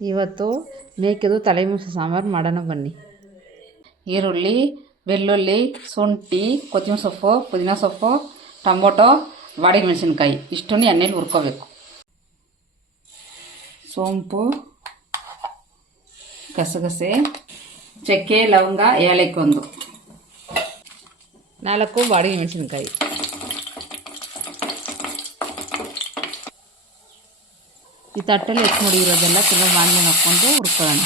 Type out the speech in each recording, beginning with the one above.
ಇವತ್ತು ಮೇಕೆದು ತಲೆ ಮುಸು ಸಾಂಬಾರು ಮಾಡೋಣ ಬನ್ನಿ. ಈರುಳ್ಳಿ ಬೆಳ್ಳುಳ್ಳಿ ಶುಂಠಿ ಕೊತ್ತಂಬರಿ ಸೊಪ್ಪು ಪುದೀನ ಸೊಪ್ಪು ಟೊಮೊಟೊ ಬಾಡಿಗೆ ಮೆಣಸಿನ್ಕಾಯಿ ಇಷ್ಟನ್ನು ಎಣ್ಣೆಲಿ ಹುರ್ಕೋಬೇಕು. ಸೋಂಪು ಗಸಗಸೆ ಚಕ್ಕೆ ಲವಂಗ ಏಲಕ್ಕಿ ಒಂದು. ನಾಲ್ಕು ಬಾಡಿಗೆ ಮೆಣಸಿನ್ಕಾಯಿ ಈ ತಟ್ಟಲ್ಲಿ ಹೆಚ್ಚು ಮಡಿಗಿರೋದೆಲ್ಲ ತುಂಬ ಬಾಣಲೆ ಹಾಕ್ಕೊಂಡು ಹುರ್ಕೊಳ್ಳೋಣ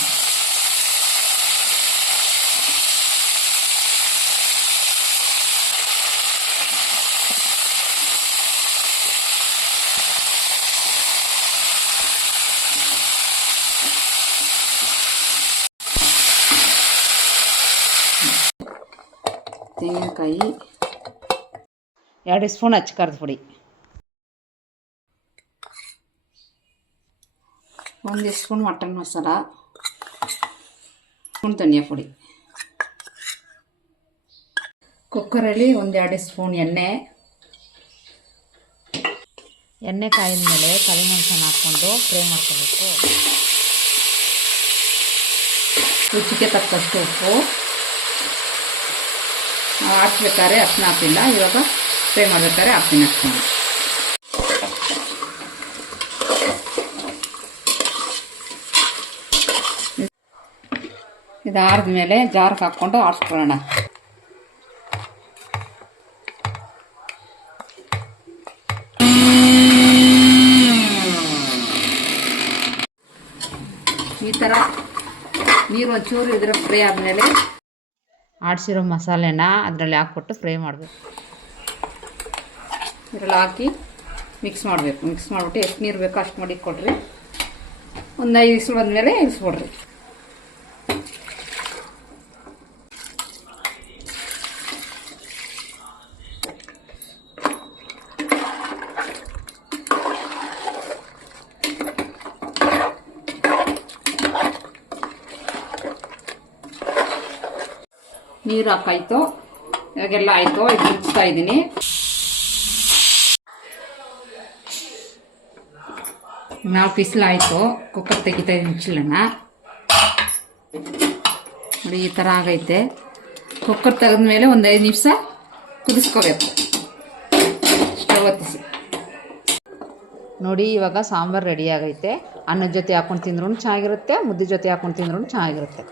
ತೆಂಗಿನಕಾಯಿ ಎರಡು ಸ್ಪೂನ್ ಹಚ್ಚ ಖಾರದ ಪುಡಿ ಒಂದು ಸ್ಪೂನ್ ಮಟನ್ ಮಸಾಲ ಸ್ಪೂನ್ ಧನಿಯಾ ಪುಡಿ. ಕುಕ್ಕರಲ್ಲಿ ಒಂದೆರಡು ಸ್ಪೂನ್ ಎಣ್ಣೆ. ಎಣ್ಣೆ ಕಾಯಿದ ಮೇಲೆ ಕರಿ ಮೆಣಸನ್ನು ಹಾಕ್ಕೊಂಡು ಫ್ರೈ ಮಾಡ್ಕೋಬೇಕು. ರುಚಿಗೆ ತಕ್ಕಷ್ಟು ಉಪ್ಪು. ಹಾಕ್ಬೇಕಾದ್ರೆ ಅಷ್ಟನ್ನ ಹಾಕಿಲ್ಲ ಇವಾಗ ಫ್ರೈ ಮಾಡ್ಬೇಕಾದ್ರೆ ಹಾಕ್ತೀನಿ. ಅರ್ಶಿನ ಇದಾದ ಮೇಲೆ ಜಾರ್ಗೆ ಹಾಕ್ಕೊಂಡು ಆಡಿಸ್ಕೊಳ್ಳೋಣ. ಈ ಥರ ನೀರು ಒಂಚೂರು ಇದರ ಫ್ರೈ ಆದಮೇಲೆ ಆಡಿಸಿರೋ ಮಸಾಲೆನ ಅದರಲ್ಲಿ ಹಾಕ್ಬಿಟ್ಟು ಫ್ರೈ ಮಾಡಬೇಕು. ಇದರಲ್ಲಿ ಹಾಕಿ ಮಿಕ್ಸ್ ಮಾಡಬೇಕು. ಮಿಕ್ಸ್ ಮಾಡಿಬಿಟ್ಟು ಎಷ್ಟು ನೀರು ಬೇಕೋ ಅಷ್ಟು ಮಾಡಿ ಕೊಡ್ರಿ. ಒಂದು ಐದು ಇಸ್ಲು ಬಂದಮೇಲೆ ಇಳಿಸ್ಬಿಡ್ರಿ ನೀರು ಹಾಕಾಯ್ತು. ಇವಾಗೆಲ್ಲ ಆಯಿತು, ಇದು ಮುಚ್ತಾ ಇದ್ದೀನಿ. ನಾವು ಬಿಸಿಲಾಯಿತು ಕುಕ್ಕರ್ ತೆಗಿತಾ ಇದ್ದೀನಿ ಮುಚ್ಚಲನ್ನ ನೋಡಿ, ಈ ಥರ ಆಗೈತೆ. ಕುಕ್ಕರ್ ತೆಗೆದ್ಮೇಲೆ ಒಂದು ಐದು ನಿಮಿಷ ಕುದಿಸ್ಕೋಬೇಕು. ಸ್ಟವ್ ಹೊತ್ತಿಸಿ ನೋಡಿ, ಇವಾಗ ಸಾಂಬಾರು ರೆಡಿ ಆಗೈತೆ. ಅನ್ನದ ಜೊತೆ ಹಾಕೊಂಡು ತಿಂದ್ರೂ ಚೆನ್ನಾಗಿರುತ್ತೆ, ಮುದ್ದೆ ಜೊತೆ ಹಾಕೊಂಡು ತಿಂದ್ರೂ ಚೆನ್ನಾಗಿರುತ್ತೆ.